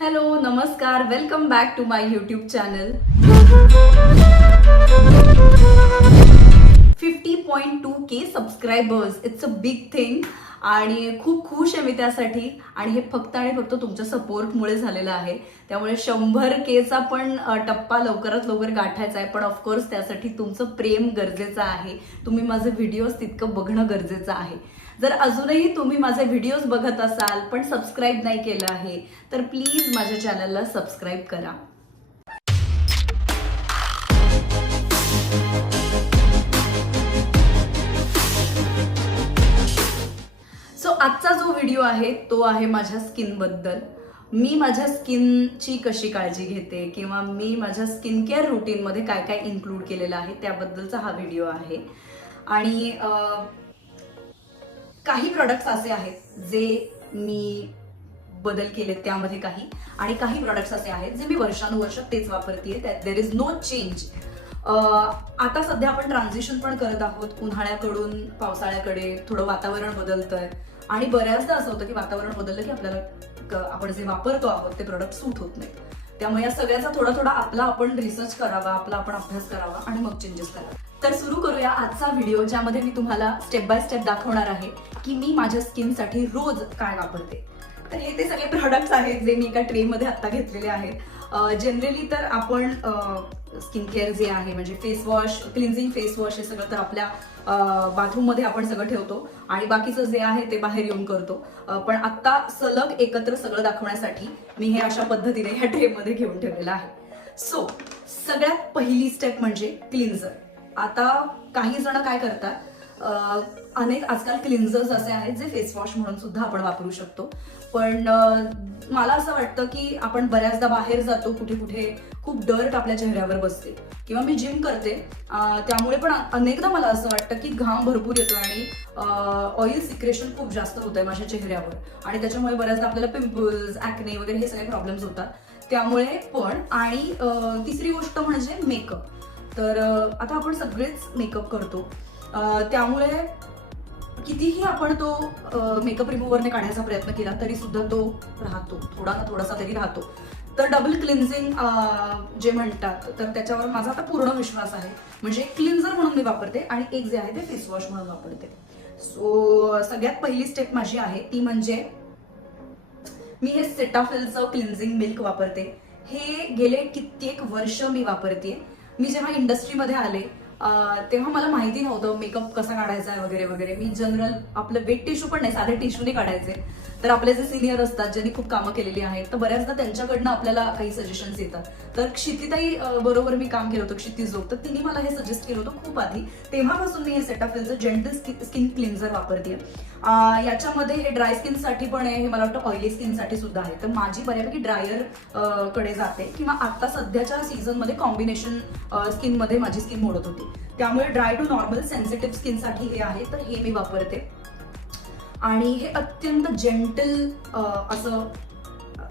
Hello नमस्कार, welcome back to my YouTube channel. 50.2K subscribers, it's a big thing आणि खूप खुश आहे मी त्यासाठी. आणि हे फक्त आणि फक्त तुमच्या सपोर्टमुळे झालेलं आहे. त्यामुळे 100Kचा पण टप्पा लवकरात लवकर गाठायचा आहे. पण ऑफकोर्स त्यासाठी तुमचं प्रेम गरजेचं आहे. तुम्ही माझे व्हिडिओज तितकं बघणं गरजेचं आहे. जर अजूनही तुम्ही माझे व्हिडिओज बघत असाल पण सबस्क्राईब नाही केलं आहे तर प्लीज माझ्या चॅनलला सबस्क्राईब करा. सो आजचा जो व्हिडिओ आहे तो आहे माझ्या स्किन बद्दल. मी माझ्या स्किनची कशी काळजी घेते किंवा मी माझ्या स्किन केअर रुटीनमध्ये काय काय इन्क्लूड केलेलं आहे त्याबद्दलचा हा व्हिडिओ आहे. आणि काही प्रोडक्ट्स असे आहेत जे मी बदल केलेत त्यामध्ये काही, आणि काही प्रोडक्ट्स असे आहेत जे मी वर्षानुवर्ष तेच वापरतेय. There is no change. आता सध्या आपण ट्रान्झिशन पण करत आहोत, उन्हाळ्याकडून पावसाळ्याकडे. थोडं वातावरण बदलतंय आणि बऱ्याचदा असं होतं की वातावरण बदललं की आपल्याला आपण जे वापरतो आहोत ते प्रोडक्ट सूट होत नाहीत. त्यामुळे या सगळ्याचा थोडा थोडा आपला आपण रिसर्च करावा, आपला आपण अभ्यास करावा आणि मग चेंजेस करावा. तर सुरू करूया आजचा व्हिडिओ, ज्यामध्ये मी तुम्हाला स्टेप बाय स्टेप दाखवणार आहे की मी माझ्या स्किनसाठी रोज काय वापरते. तर हे ते सगळे प्रोडक्ट्स आहेत जे मी एका ट्रेमध्ये आता घेतलेले आहेत. जनरली तर आपण स्किन केअर जे आहे म्हणजे face wash, cleansing face wash हे सगळं तर आपल्या बाथरूममध्ये आपण सगळं ठेवतो आणि बाकीचं जे आहे ते बाहेर येऊन करतो. पण आता सलग एकत्र सगळं दाखवण्यासाठी मी हे अशा पद्धतीने ह्या ट्रेमध्ये घेऊन ठेवलेलं आहे. सो सगळ्यात पहिली स्टेप म्हणजे क्लिन्झर. आता काही जण काय करतात, अनेक आजकाल क्लिन्झर्स असे आहेत जे फेस वॉश म्हणून सुद्धा आपण वापरू शकतो. पण मला असं वाटतं की आपण बऱ्याचदा बाहेर जातो, कुठे कुठे खूप डर्ट आपल्या चेहऱ्यावर बसते किंवा मी जिम करते, त्यामुळे पण अनेकदा मला असं वाटतं की घाम भरपूर येतो आणि ऑइल सिक्रेशन खूप जास्त होत आहे माझ्या चेहऱ्यावर आणि त्याच्यामुळे बऱ्याचदा आपल्याला पिंपल्स, ॲक्ने वगैरे हे सगळे प्रॉब्लेम्स होतात. त्यामुळे पण, आणि तिसरी गोष्ट म्हणजे मेकअप. तर आता आपण सगळेच मेकअप करतो, त्यामुळे कितीही आपण तो मेकअप रिमूव्हरने काढायचा प्रयत्न केला तरी सुद्धा तो राहतो, थोडा ना थोडासा तरी राहतो. तर डबल क्लिन्झिंग जे म्हणतात तर त्याच्यावर माझा आता पूर्ण विश्वास आहे. म्हणजे क्लिन्झर म्हणून मी वापरते आणि एक जे आहे ते फेस वॉश म्हणून वापरते. सो सगळ्यात पहिली स्टेप माझी आहे ती म्हणजे मी हे सेटाफिलचं क्लिन्झिंग मिल्क वापरते. हे गेले कित्येक वर्ष मी वापरते. मी जेव्हा इंडस्ट्रीमध्ये आले तेव्हा मला माहिती नव्हतं मेकअप कसा काढायचा आहे वगैरे वगैरे. मी जनरल आपलं वेट टिश्यू पण नाही, साधे टिश्यूने काढायचे. तर आपले जे सिनियर असतात ज्यांनी खूप कामं केलेली आहेत तर बऱ्याचदा त्यांच्याकडनं आपल्याला काही सजेशन्स येतात. तर क्षितिताई बरोबर मी काम केलं होतं, क्षितिज जोग, तर तिने मला हे सजेस्ट केलं होतं खूप आधी. तेव्हापासून मी हे सेटाफिलचं जेंटल स्किन क्लिन्झर वापरते. याच्यामध्ये हे ड्राय स्किनसाठी पण आहे, हे मला वाटतं ऑइली स्किनसाठी सुद्धा आहे. तर माझी बऱ्यापैकी ड्रायर कडे जाते किंवा आता सध्याच्या सीझनमध्ये कॉम्बिनेशन स्किनमध्ये माझी स्किन मोडत होती, त्यामुळे ड्राय टू नॉर्मल सेन्सिटिव्ह स्किनसाठी हे आहे. तर हे मी वापरते आणि हे अत्यंत जेंटल असं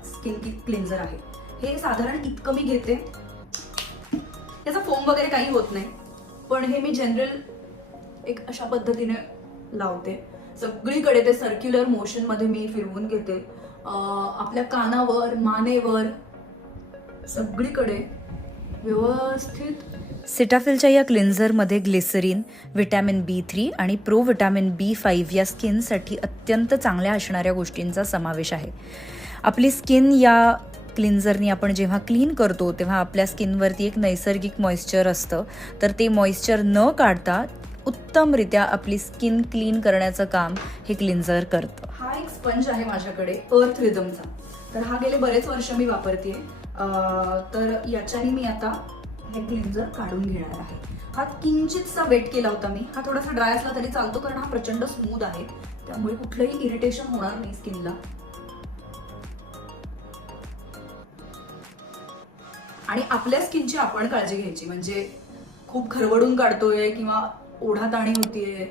स्किन क्लिन्झर आहे. हे साधारण इतकं मी घेते, याचा फोम वगैरे काही होत नाही, पण हे मी जनरल एक अशा पद्धतीने लावते सगळीकडे. ते सर्क्युलर मोशन मध्ये मी फिरवून घेते आपल्या कानावर, मानेवर, सगळीकडे व्यवस्थित. सेटाफिलच्या या क्लिन्झरमध्ये ग्लिसरीन, व्हिटॅमिन B3 आणि प्रो व्हिटॅमिन B5 या स्किनसाठी अत्यंत चांगल्या असणाऱ्या गोष्टींचा समावेश आहे. आपली स्किन या क्लिन्झरनी आपण जेव्हा क्लीन करतो तेव्हा आपल्या स्किनवरती एक नैसर्गिक मॉइश्चर असतं, तर ते मॉइश्चर न काढता उत्तमरित्या आपली स्किन क्लीन करण्याचं काम हे क्लिन्झर करतं. हा एक स्पंज आहे माझ्याकडे अर्थ रिदमचा, तर हा गेले बरेच वर्ष मी वापरते. तर याच्याने मी आता हे क्लिन्झर काढून घेणार आहे. हा किंचितसा वेट केला होता मी. हा थोडासा ड्राय असला तरी चालतो कारण हा प्रचंड स्मूथ आहे, त्यामुळे कुठलंही इरिटेशन होणार नाही स्किनला. आणि आपल्या स्किनची आपण काळजी घ्यायची, म्हणजे खूप खरवडून काढतोय किंवा ओढाताणी होतीये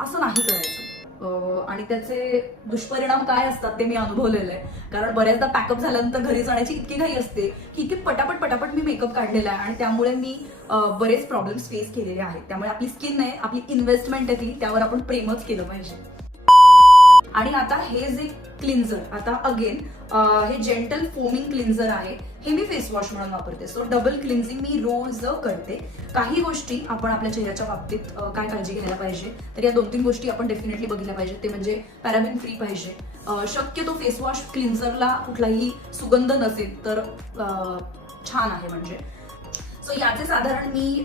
असं नाही करायचं. आणि त्याचे दुष्परिणाम काय असतात ते मी अनुभवलेलं आहे. कारण बऱ्याचदा पॅकअप झाल्यानंतर घरी जाण्याची इतकी घाई असते की इतकी पटापट पटापट मी मेकअप काढलेला आहे आणि त्यामुळे मी बरेच प्रॉब्लेम्स फेस केलेले आहेत. त्यामुळे आपली स्किन आहे, आपली इन्व्हेस्टमेंट आहे ती, त्यावर आपण प्रेमच केलं पाहिजे. आणि आता हे जे क्लिन्झर, आता अगेन हे जेंटल फोमिंग क्लिन्झर आहे, हे मी फेस वॉश म्हणून वापरते. सो डबल क्लिन्झिंग मी रोज करते. काही गोष्टी आपण आपल्या चेहऱ्याच्या बाबतीत काय काळजी घ्यायला पाहिजे, तर या 2-3 गोष्टी आपण डेफिनेटली बघितल्या पाहिजे. ते म्हणजे पॅराबेन फ्री पाहिजे, शक्यतो फेस वॉश क्लिन्झरला कुठलाही सुगंध नसेल तर छान आहे म्हणजे. सो याचे साधारण मी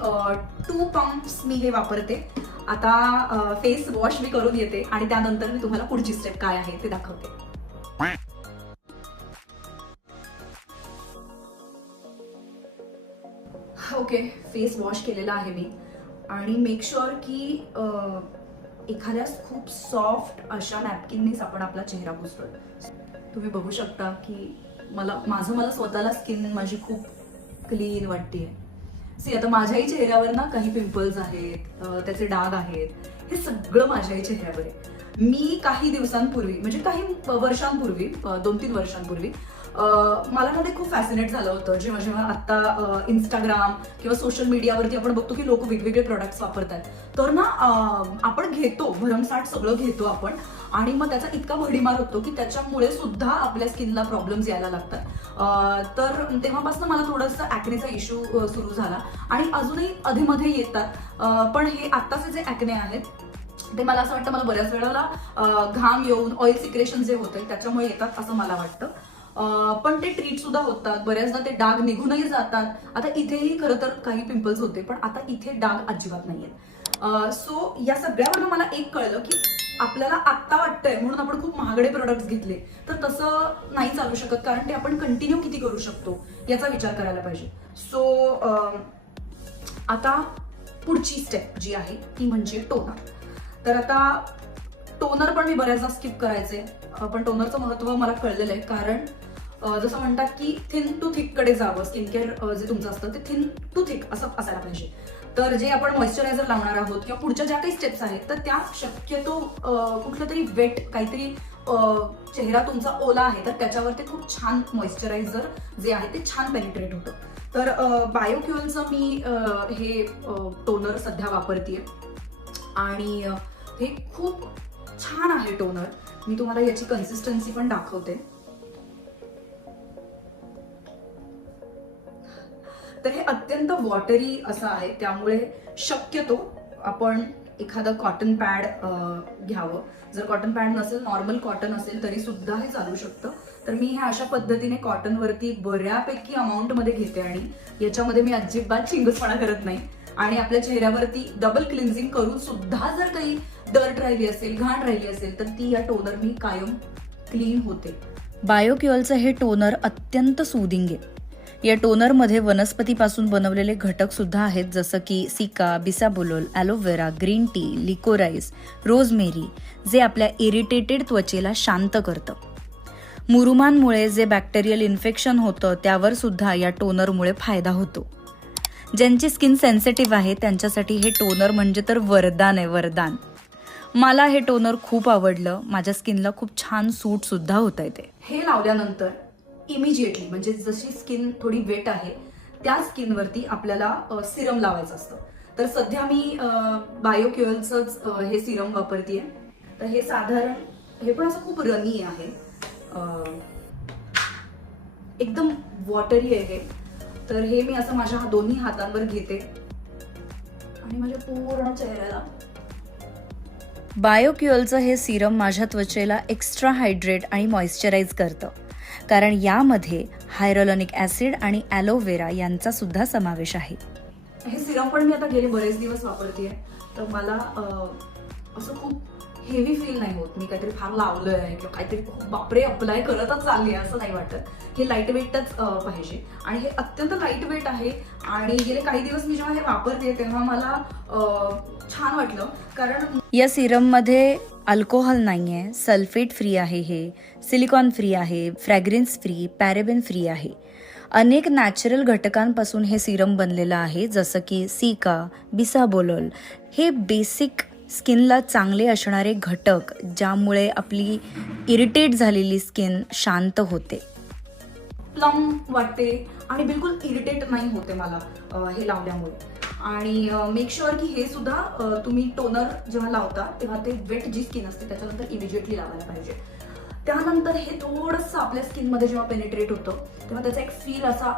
2 पंप्स मी हे वापरते. आता फेस वॉश मी करून येते आणि त्यानंतर मी तुम्हाला पुढची स्टेप काय आहे ते दाखवते. ओके, फेस वॉश केलेला आहे मी आणि मेक शुअर की एखाद्या खूप सॉफ्ट अशा नॅपकिननीच आपण आपला चेहरा पुसतोय. तुम्ही बघू शकता की मला स्वतःला स्किन माझी खूप क्लीन वाटतेय. सी, आता माझ्याही चेहऱ्यावर ना काही पिंपल्स आहेत, त्याचे डाग आहेत, हे सगळं माझ्याही चेहऱ्यावर आहे. मी काही दिवसांपूर्वी म्हणजे काही वर्षांपूर्वी 2-3 वर्षांपूर्वी मला ना ते खूप फॅसिनेट झालं होतं. जेव्हा आता इंस्टाग्राम किंवा सोशल मीडियावरती आपण बघतो की लोक वेगवेगळे प्रोडक्ट्स वापरतात, तर ना आपण घेतो, भरमसाठ सगळं घेतो आपण आणि मग त्याचा इतका भडीमार होतो की त्याच्यामुळे सुद्धा आपल्या स्किनला प्रॉब्लेम्स यायला लागतात. तर तेव्हापासून मला थोडंसं ॲक्नेचा इश्यू सुरू झाला आणि अजूनही अधेमध्ये येतात. पण हे आत्ताचे जे ॲक्ने आहेत ते मला असं वाटतं, मला बऱ्याच वेळेला घाम येऊन ऑइल सिक्रेशन जे होते त्याच्यामुळे येतात असं मला वाटतं. पण ते ट्रीट सुद्धा होतात, बऱ्याचदा ते डाग निघूनही जातात. आता इथेही खरं तर काही पिंपल्स होते, पण आता इथे डाग अजिबात नाहीयेत. सो या सगळ्यावरून मला एक कळलं की आपल्याला आत्ता वाटतंय म्हणून आपण खूप महागडे प्रोडक्ट्स घेतले तर तसं नाही चालू शकत, कारण ते आपण कंटिन्यू किती करू शकतो याचा विचार करायला पाहिजे. सो आता पुढची स्टेप जी आहे ती म्हणजे टोनर. तर आता टोनर पण मी बऱ्याचदा स्किप करायचे, पण टोनरचं महत्त्व मला कळलेलं आहे. कारण जसं म्हणतात की थिन टू थिक कडे जावं, स्किन केअर जे तुमचं असतं ते थिन टू थिक असं असायला पाहिजे. तर जे आपण मॉइश्चरायझर लावणार आहोत किंवा पुढच्या ज्या काही स्टेप्स आहेत तर त्या शक्यतो कुठलं तरी वेट काहीतरी चेहरा तुमचा ओला आहे तर त्याच्यावर ते खूप छान मॉइश्चरायझर जे आहे ते छान पेनिट्रेट होतं. तर बायोक्युअलचं मी हे टोनर सध्या वापरतेय आणि हे खूप छान आहे टोनर. मी तुम्हाला याची कन्सिस्टन्सी पण दाखवते. तर हे अत्यंत वॉटरी असं आहे, त्यामुळे शक्यतो आपण एखादं कॉटन पॅड घ्यावं. जर कॉटन पॅड नसेल, नॉर्मल कॉटन असेल तरी सुद्धा हे चालू शकतं. तर मी हे अशा पद्धतीने कॉटनवरती बऱ्यापैकी अमाऊंटमध्ये घेते आणि याच्यामध्ये मी अजिबात चिंगसपणा करत नाही. आणि आपल्या चेहऱ्यावरती डबल क्लिन्झिंग करून सुद्धा जर काही डर्ट राहिली असेल, घाण राहिली असेल तर ती या टोनर मी कायम क्लीन होते. बायोक्युअलचं हे टोनर अत्यंत सूदिंग आहे. या टोनरमध्ये वनस्पतीपासून बनवलेले घटक सुद्धा आहेत, जसं की cica, bisabolol, aloe vera, green tea, licorice, rosemary, जे आपल्या इरिटेटेड त्वचेला शांत करतं. मुरुमांमुळे जे बॅक्टेरियल इन्फेक्शन होतं त्यावर सुद्धा या टोनरमुळे फायदा होतो. ज्यांची स्किन सेन्सिटिव्ह आहे त्यांच्यासाठी हे टोनर म्हणजे तर वरदान आहे, वरदान. मला हे टोनर खूप आवडलं. माझ्या स्किनला खूप छान सूट सुद्धा होत आहे. हे लावल्यानंतर इमिजिएटली म्हणजे जशी स्किन थोडी वेट आहे त्या स्किनवरती आपल्याला सिरम लावायचं असतं. तर सध्या मी बायोक्युअलचंच हे सिरम वापरतेय. तर हे साधारण हे पण असं खूप रनी आहे, एकदम वॉटरी आहे. तर हे मी असं माझ्या दोन्ही हातांवर घेते आणि माझ्या पूर्ण चेहऱ्याला. बायोक्युअलचं हे सिरम माझ्या त्वचेला एक्स्ट्रा हायड्रेट आणि मॉइश्चराईज करतं, कारण यामध्ये हायरोलॉनिक ॲसिड आणि ॲलोवेरा यांचा सुद्धा समावेश आहे. हे सिरम पण मी आता गेले बरेच दिवस वापरतेय. तर मला असं खूप हेवी फील नाही होत. मी काहीतरी फार लावलंय आहे किंवा काहीतरी बापरे अप्लाय करतच चालली आहे असं नाही वाटत. हे लाईट वेटच पाहिजे आणि हे अत्यंत लाईट वेट आहे. आणि गेले काही दिवस मी जेव्हा हे वापरते तेव्हा मला छान वाटलं, कारण या सिरममध्ये अल्कोहोल नाही आहे, सल्फेट फ्री आहे, हे सिलिकॉन फ्री आहे, फ्रॅग्रन्स फ्री, पॅरेबेन फ्री आहे. अनेक नॅचरल घटकांपासून हे सिरम बनलेलं आहे, जसं की सिका, बिसाबोलोल. हे बेसिक स्किनला चांगले असणारे घटक ज्यामुळे आपली इरिटेट झालेली स्किन शांत होते, प्लम वाटते आणि बिलकुल इरिटेट नाही होते मला हे लावल्यामुळे. आणि मेक शुअर की हे सुद्धा तुम्ही टोनर जेव्हा लावता तेव्हा ते वेट जी स्किन असते त्याच्यानंतर इमिजिएटली लावायला पाहिजे. त्यानंतर हे थोडंसं आपल्या स्किनमध्ये जेव्हा पेनिट्रेट होतं तेव्हा त्याचा एक फील असा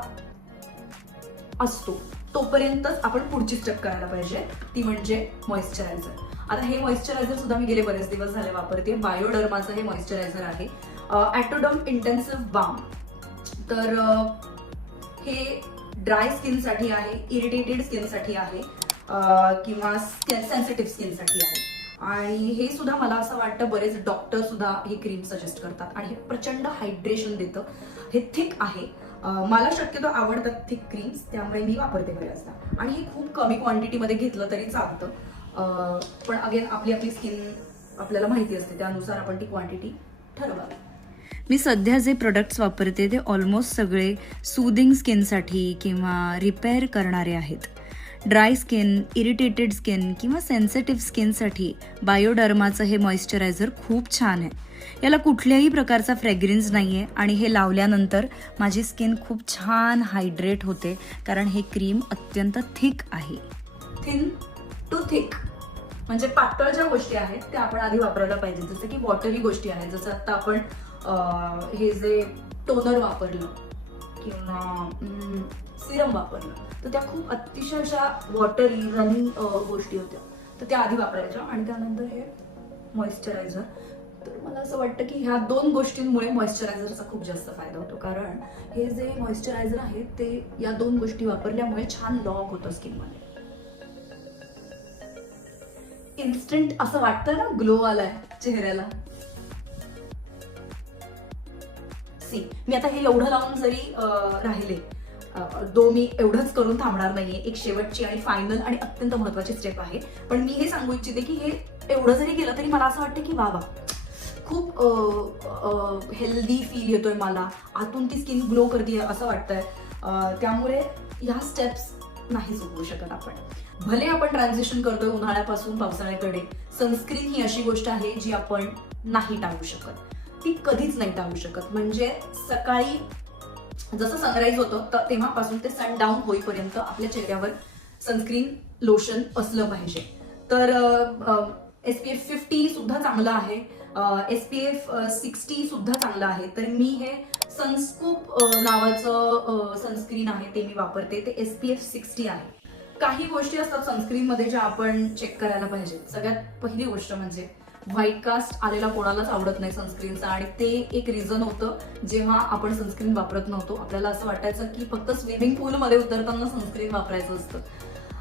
असतो, तोपर्यंतच आपण पुढची स्टेप करायला पाहिजे, ती म्हणजे मॉइश्चरायझर. आता हे मॉइश्चरायझर सुद्धा मी गेले बरेच दिवस झाले वापरते. बायोडर्माचं हे मॉइश्चरायझर आहे, ॲटोडर्म इंटेन्सिव्ह बाम. तर हे ड्राय स्किनसाठी आहे, इरिटेटेड स्किनसाठी आहे किंवा सेन्सिटिव्ह स्किनसाठी आहे. आणि हे सुद्धा मला असं वाटतं बरेच डॉक्टर सुद्धा ही क्रीम सजेस्ट करतात आणि हे प्रचंड हायड्रेशन देतं. हे थिक आहे, मला शक्यतो आवडतात थिक क्रीम्स, त्यामुळे मी वापरते बऱ्याचदा. आणि हे खूप कमी क्वांटिटीमध्ये घेतलं तरी चालतं, पण अगेन आपली आपली स्किन आपल्याला माहिती असते, त्यानुसार आपण ती क्वांटिटी ठरवावी. मी सध्या जे प्रोडक्ट्स वापरते ते ऑलमोस्ट सगळे सूदिंग स्किनसाठी किंवा रिपेअर करणारे आहेत. ड्राय स्किन, इरिटेटेड स्किन किंवा सेन्सिटिव्ह स्किनसाठी बायोडर्माचं हे मॉइश्चरायझर खूप छान आहे. याला कुठल्याही प्रकारचा फ्रेग्रन्स नाही आहे आणि हे लावल्यानंतर माझी स्किन खूप छान हायड्रेट होते, कारण हे क्रीम अत्यंत थिक आहे. थिन टू थिक म्हणजे पातळ ज्या गोष्टी आहेत त्या आपण आधी वापरायला पाहिजे, जसं की वॉटरी गोष्टी आहेत. जसं आता आपण हे जे टोनर वापरलं किंवा सिरम वापरलं तर त्या खूप अतिशय अशा वॉटरी रनिंग गोष्टी होत्या, तर त्या आधी वापरायच्या. आणि त्यानंतर हे मॉइश्चरायझर. तर मला असं वाटतं की ह्या दोन गोष्टींमुळे मॉइश्चरायझरचा खूप जास्त फायदा होतो, कारण हे जे मॉइश्चरायझर आहे ते या दोन गोष्टी वापरल्यामुळे छान लॉक होतं स्किनमध्ये. इन्स्टंट असं वाटतं ना, ग्लो आलाय चेहऱ्याला. मी आता हे एवढं लावून जरी राहिले, दो मी एवढंच करून थांबणार नाहीये. एक शेवटची आणि फायनल आणि अत्यंत महत्वाची स्टेप आहे, पण मी हे सांगू इच्छिते की हे एवढं जरी केलं तरी मला असं वाटतं की वा खूप हेल्दी फील येतोय मला, आतून ती स्किन ग्लो करते असं वाटतंय. त्यामुळे ह्या स्टेप्स नाही चुकवू शकत आपण. भले आपण ट्रान्झिशन करतोय उन्हाळ्यापासून पावसाळ्याकडे, सनस्क्रीन ही अशी गोष्ट आहे जी आपण नाही टाळू शकत, ती कधीच नाही टाळू शकत. म्हणजे सकाळी जसं सनराईज होतं तेव्हापासून ते सनडाऊन होईपर्यंत आपल्या चेहऱ्यावर सनस्क्रीन लोशन असलं पाहिजे. तर SPF 50 सुद्धा चांगलं आहे, SPF 60 सुद्धा चांगलं आहे. तर मी हे सनस्कूप नावाचं सनस्क्रीन आहे ते मी वापरते, ते SPF 60 आहे. काही गोष्टी असतात सनस्क्रीनमध्ये ज्या आपण चेक करायला पाहिजे. सगळ्यात पहिली गोष्ट म्हणजे व्हाईट कास्ट आलेला कोणालाच आवडत नाही सनस्क्रीनचा, आणि ते एक रिझन होतं जेव्हा आपण सनस्क्रीन वापरत नव्हतो. आपल्याला असं वाटायचं की फक्त स्विमिंग पूलमध्ये उतरताना सनस्क्रीन वापरायचं असतं,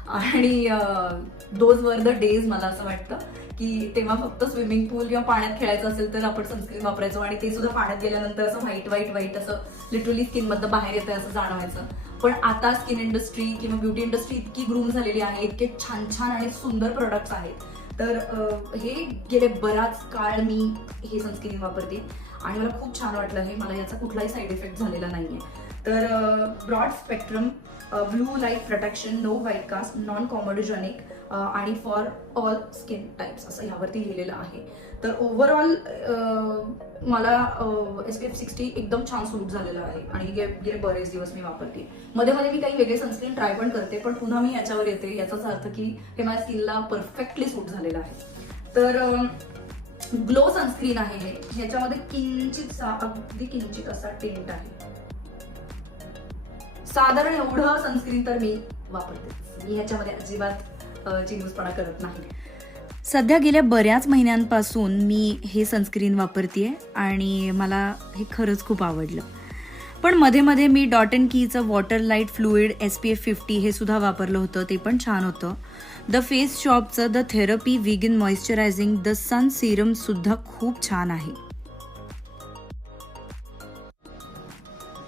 आणि दोज वर द डेज मला असं वाटतं की तेव्हा फक्त स्विमिंग पूल किंवा पाण्यात खेळायचं असेल तर आपण सनस्क्रीन वापरायचो, आणि ते सुद्धा पाण्यात गेल्यानंतर असं व्हाईट असं लिटरली स्किनमधनं बाहेर येतं असं जाणवायचं. पण आता स्किन इंडस्ट्री किंवा ब्युटी इंडस्ट्री इतकी ग्रूम झालेली आहे, इतके छान छान आणि सुंदर प्रोडक्ट्स आहेत. तर हे गेले बराच काळ मी हे सनस्क्रीन वापरते आणि मला खूप छान वाटलं हे. मला याचा कुठलाही साईड इफेक्ट झालेला नाहीये. तर broad spectrum, blue light protection, no white cast, non comedogenic आणि फॉर ऑल स्किन टाइप्स असं यावरती लिहिलेलं आहे. तर ओव्हरऑल मला SPF 60 एकदम छान सूट झालेलं आहे आणि गेले बरेच दिवस मी वापरते. मध्ये मध्ये मी काही वेगळे सनस्क्रीन ट्राय पण करते, पण पुन्हा मी याच्यावर येते, याचाच अर्थ की हे माझ्या स्किनला परफेक्टली सूट झालेलं आहे. तर ग्लो सनस्क्रीन आहे हे. ह्याच्यामध्ये अगदी किंचित असा टिंट आहे. साधारण एवढं सनस्क्रीन तर मी वापरते. मी ह्याच्यामध्ये अजिबात चिंगूसपणा करत नाही. सध्या गेल्या बऱ्याच महिन्यांपासून मी हे सनस्क्रीन वापरतेय आणि मला हे खरंच खूप आवडलं. पण मध्ये मध्ये मी डॉट अँड कीचं वॉटर लाईट फ्लुइड SPF 50 हे सुद्धा वापरलं होतं, ते पण छान होतं. द फेस शॉपचं the therapy vegan moisturising the sun serum सुद्धा खूप छान आहे.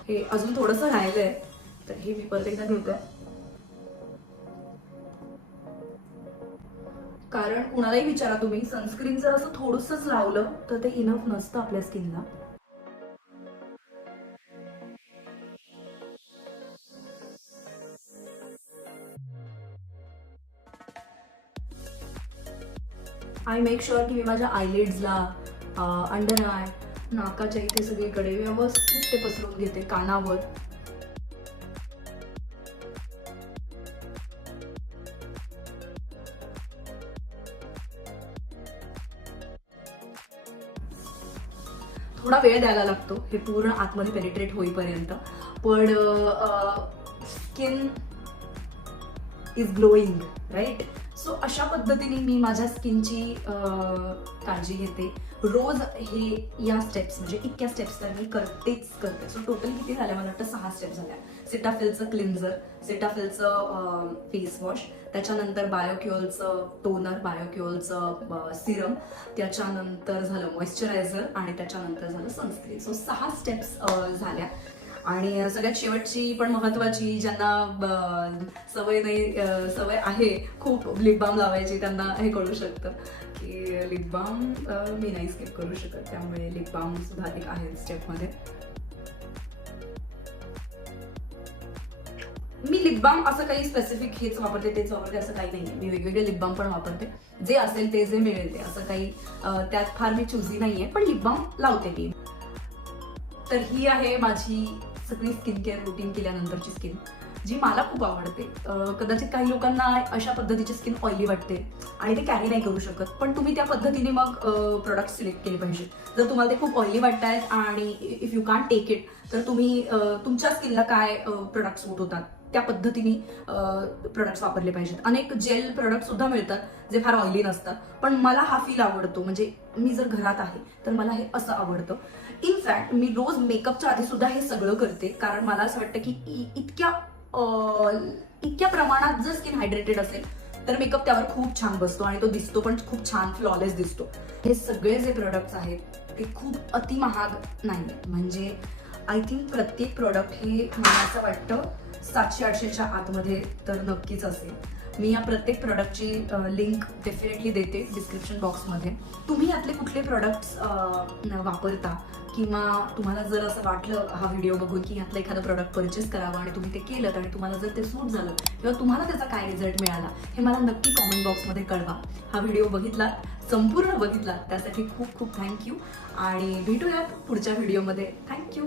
हे अजून थोडंसं राहिलंय, तर हे मी परत एकदा घेतोय. कारण कुणालाही विचारा तुम्ही, सनस्क्रीन जर असं थोडंसंच लावलं तर ते इनफ नसतं आपल्या स्किनला. आय मेक शुअर की मी माझ्या आयलिड्सला, अंडर आय, नाकाच्या इथे सगळीकडे व्यवस्थित ते पसरवून घेते, कानावर. थोडा वेळ द्यायला लागतो हे पूर्ण आतमध्ये पेनिट्रेट होईपर्यंत, पण skin is glowing right. So अशा पद्धतीने मी माझ्या स्किनची काळजी घेते रोज. हे या स्टेप्स म्हणजे इतक्या स्टेप्स तर मी करतेच करते. सो टोटल किती झाल्या मला वाटतं 6 स्टेप्स झाल्या. सेटाफिलचं क्लिन्झर, सेटाफिलचं फेस वॉश, त्याच्यानंतर बायोक्युअलचं टोनर, बायोक्युअलचं सिरम, त्याच्यानंतर झालं मॉइश्चरायझर आणि त्याच्यानंतर झालं सनस्क्रीन. सो 6 स्टेप्स झाल्या. आणि सगळ्यात शेवटची पण महत्वाची, ज्यांना सवय आहे खूप लिप बाम लावायची, त्यांना हे कळू शकतं की लिप बाम मी नाही स्किप करू शकत, त्यामुळे लिप बाम सुद्धा एक आहे स्टेपमध्ये. मी लिप बाम असं काही स्पेसिफिक हेच वापरते तेच वापरते असं काही नाहीये. मी वेगवेगळे लिप बाम पण वापरते, जे असेल ते जे मिळेल ते, असं काही त्यात फार मी चुजी नाहीये, पण लिप बाम लावते मी. तर ही आहे माझी सगळी स्किन केअर रुटीन केल्यानंतरची स्किन, जी मला खूप आवडते. कदाचित काही लोकांना अशा पद्धतीची स्किन ऑइली वाटते आणि ते कॅरी नाही करू शकत, पण तुम्ही त्या पद्धतीने मग प्रोडक्ट सिलेक्ट केले पाहिजे. जर तुम्हाला ते खूप ऑइली वाटतायत आणि if you can take it, तर तुम्ही तुमच्या स्किनला काय प्रोडक्ट सूट होतात त्या पद्धतीने प्रोडक्ट्स वापरले पाहिजेत. अनेक जेल प्रोडक्ट सुद्धा मिळतात जे फार ऑइली नसतात, पण मला हा फील आवडतो. म्हणजे मी जर घरात आहे तर मला हे असं आवडतं. इनफॅक्ट मी रोज मेकअपच्या आधी सुद्धा हे सगळं करते, कारण मला असं वाटतं की इतक्या प्रमाणात जर स्किन हायड्रेटेड असेल तर मेकअप त्यावर खूप छान बसतो आणि तो दिसतो पण खूप छान फ्लॉलेस दिसतो. हे सगळे जे प्रोडक्ट्स आहेत ते खूप अति महाग नाही. म्हणजे आय थिंक प्रत्येक प्रोडक्ट हे मला असं वाटतं 700-800च्या आतमध्ये तर नक्कीच असेल. मी या प्रत्येक प्रोडक्टची लिंक डेफिनेटली देते डिस्क्रिप्शन बॉक्समध्ये. तुम्ही यातले कुठले प्रोडक्ट्स वापरता, किंवा तुम्हाला जर असं वाटलं हा व्हिडिओ बघून की यातलं एखादं प्रोडक्ट परचेस करावं आणि तुम्ही ते केलं आणि तुम्हाला जर ते सूट झालं किंवा तुम्हाला त्याचा काय रिझल्ट मिळाला, हे मला नक्की कॉमेंट बॉक्समध्ये कळवा. हा व्हिडिओ बघितला, संपूर्ण बघितला त्यासाठी खूप खूप थँक्यू आणि भेटूयात पुढच्या व्हिडिओमध्ये. थँक्यू.